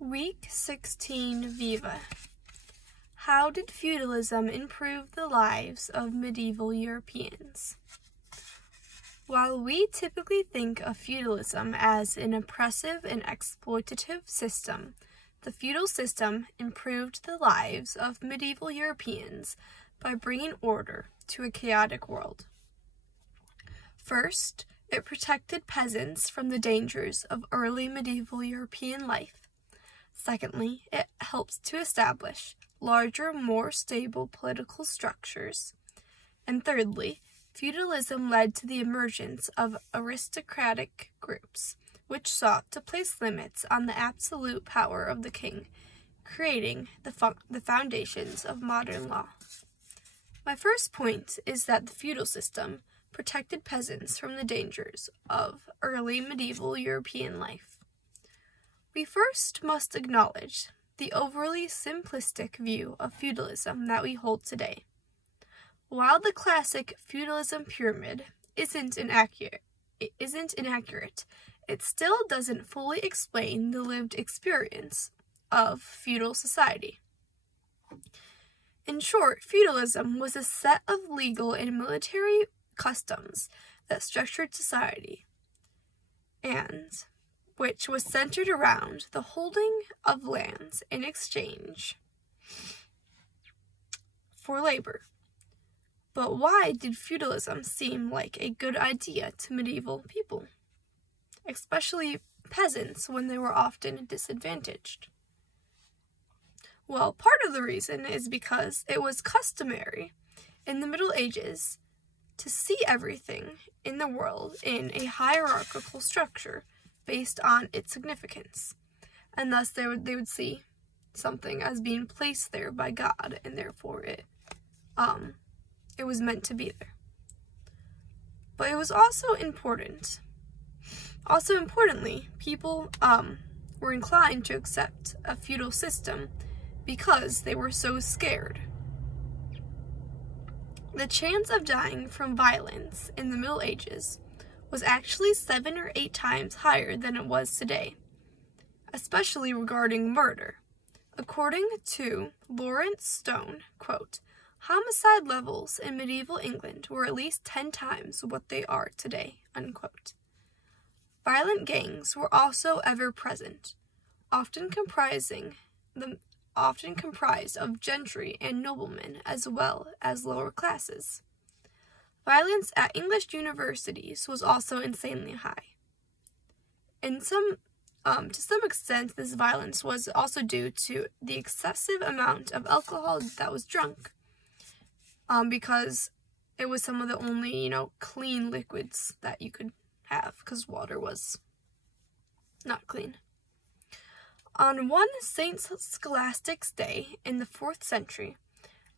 Week 16 Viva. How did feudalism improve the lives of medieval Europeans? While we typically think of feudalism as an oppressive and exploitative system, the feudal system improved the lives of medieval Europeans by bringing order to a chaotic world. First, it protected peasants from the dangers of early medieval European life. Secondly, it helps to establish larger, more stable political structures. And thirdly, feudalism led to the emergence of aristocratic groups, which sought to place limits on the absolute power of the king, creating the foundations of modern law. My first point is that the feudal system protected peasants from the dangers of early medieval European life. We first must acknowledge the overly simplistic view of feudalism that we hold today. While the classic feudalism pyramid isn't inaccurate, it still doesn't fully explain the lived experience of feudal society. In short, feudalism was a set of legal and military customs that structured society, and which was centered around the holding of lands in exchange for labor. But why did feudalism seem like a good idea to medieval people, especially peasants, when they were often disadvantaged? Well, part of the reason is because it was customary in the Middle Ages to see everything in the world in a hierarchical structure based on its significance, and thus they would see something as being placed there by God, and therefore it was meant to be there. But it was also important. Also importantly, people were inclined to accept a feudal system because they were so scared. The chance of dying from violence in the Middle Ages was actually 7 or 8 times higher than it was today, especially regarding murder. According to Lawrence Stone, quote, "Homicide levels in medieval England were at least 10 times what they are today," unquote. Violent gangs were also ever present, often comprised of gentry and noblemen as well as lower classes. Violence at English universities was also insanely high. To some extent, this violence was also due to the excessive amount of alcohol that was drunk, because it was some of the only, clean liquids that you could have, because water was not clean. On one St. Scholastic's Day in the 4th century,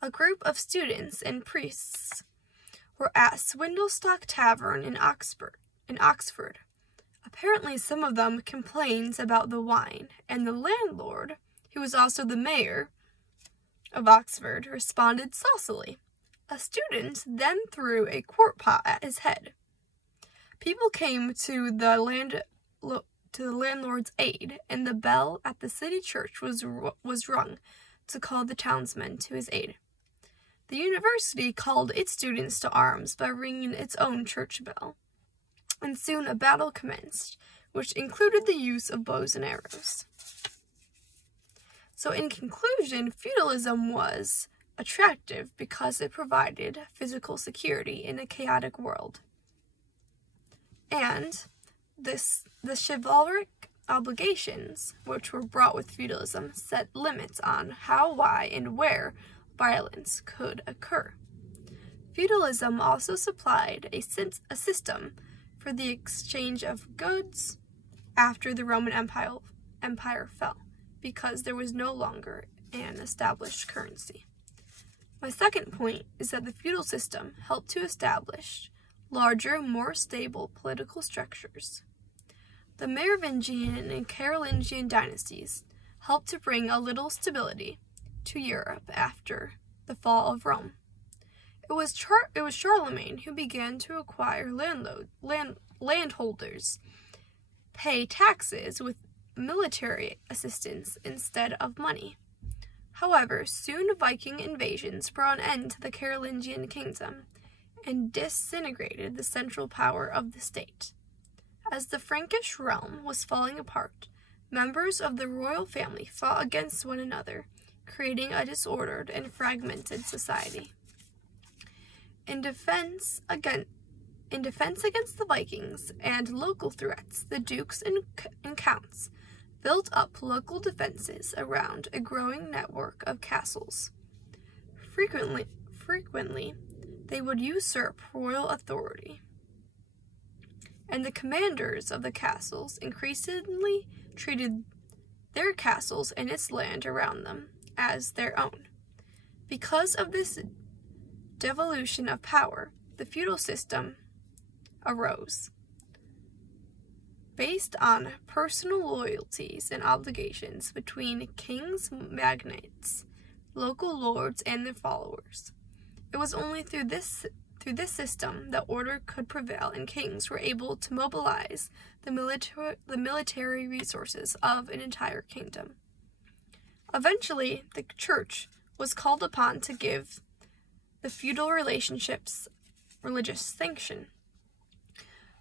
a group of students and priests were at Swindlestock Tavern in Oxford. Apparently, some of them complained about the wine, and the landlord, who was also the mayor of Oxford, responded saucily. A student then threw a quart pot at his head. People came to the landlord's aid, and the bell at the city church was rung to call the townsmen to his aid. The university called its students to arms by ringing its own church bell, and soon a battle commenced, which included the use of bows and arrows. So in conclusion, feudalism was attractive because it provided physical security in a chaotic world. And the chivalric obligations, which were brought with feudalism, set limits on how, why, and where violence could occur. Feudalism also supplied a system for the exchange of goods after the Roman Empire fell, because there was no longer an established currency. My second point is that the feudal system helped to establish larger, more stable political structures. The Merovingian and Carolingian dynasties helped to bring a little stability to Europe after the fall of Rome. It was Charlemagne who began to acquire landholders, pay taxes military assistance instead of money. However, soon Viking invasions brought an end to the Carolingian kingdom and disintegrated the central power of the state. As the Frankish realm was falling apart, members of the royal family fought against one another, creating a disordered and fragmented society. In defense against the Vikings and local threats, the dukes and counts built up local defenses around a growing network of castles. Frequently, they would usurp royal authority, and the commanders of the castles increasingly treated their castles and its land around them as their own. Because of this devolution of power, the feudal system arose, based on personal loyalties and obligations between kings, magnates, local lords, and their followers. It was only through this system that order could prevail, and kings were able to mobilize the military resources of an entire kingdom. Eventually, the church was called upon to give the feudal relationships religious sanction.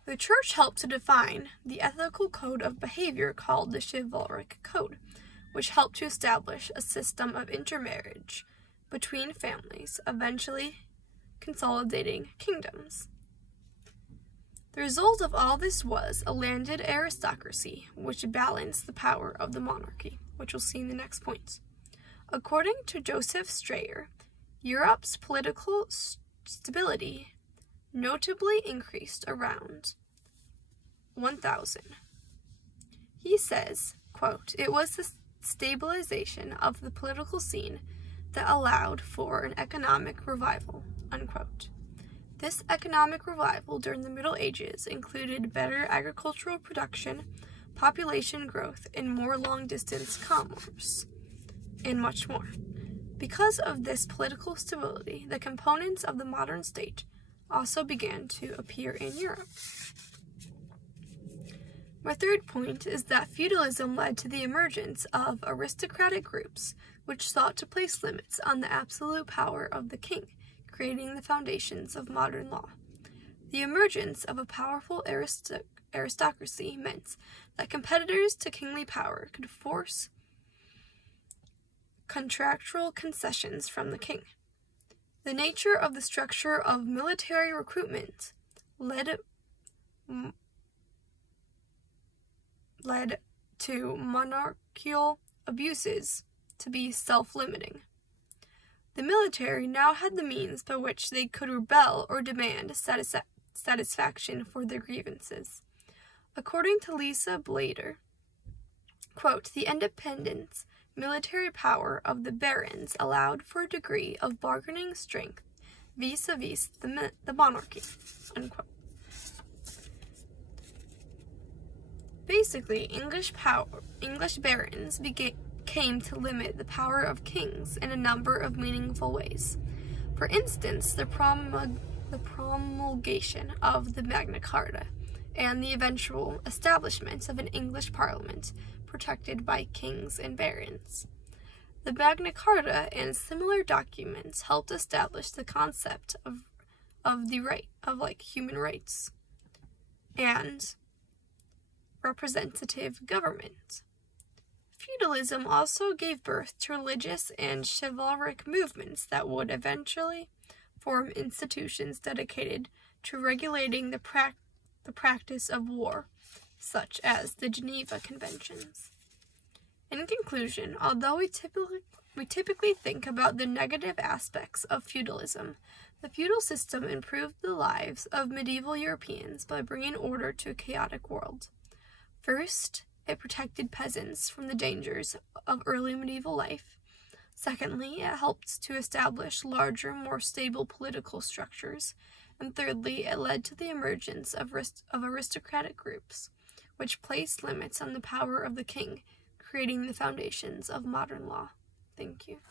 The church helped to define the ethical code of behavior called the chivalric code, which helped to establish a system of intermarriage between families, eventually consolidating kingdoms. The result of all this was a landed aristocracy, which balanced the power of the monarchy, which we'll see in the next point. According to Joseph Strayer, Europe's political stability notably increased around 1000. He says, quote, "It was the stabilization of the political scene that allowed for an economic revival," unquote. This economic revival during the Middle Ages included better agricultural production, population growth, and more long-distance commerce, and much more. Because of this political stability, the components of the modern state also began to appear in Europe. My third point is that feudalism led to the emergence of aristocratic groups which sought to place limits on the absolute power of the king, creating the foundations of modern law. The emergence of a powerful aristocracy meant that competitors to kingly power could force contractual concessions from the king. The nature of the structure of military recruitment led to monarchical abuses to be self-limiting. The military now had the means by which they could rebel or demand satisfaction for their grievances. According to Lisa Blader, quote, "The independent military power of the barons allowed for a degree of bargaining strength vis-a-vis the monarchy," unquote. Basically, English barons came to limit the power of kings in a number of meaningful ways. For instance, the promulgation of the Magna Carta and the eventual establishment of an English parliament protected by kings and barons. The Magna Carta and similar documents helped establish the concept of human rights and representative government. Feudalism also gave birth to religious and chivalric movements that would eventually form institutions dedicated to regulating the practice of war, such as the Geneva Conventions. In conclusion, although we typically think about the negative aspects of feudalism, the feudal system improved the lives of medieval Europeans by bringing order to a chaotic world. First, it protected peasants from the dangers of early medieval life. Secondly, it helped to establish larger, more stable political structures. And thirdly, it led to the emergence of aristocratic groups, which placed limits on the power of the king, creating the foundations of modern law. Thank you.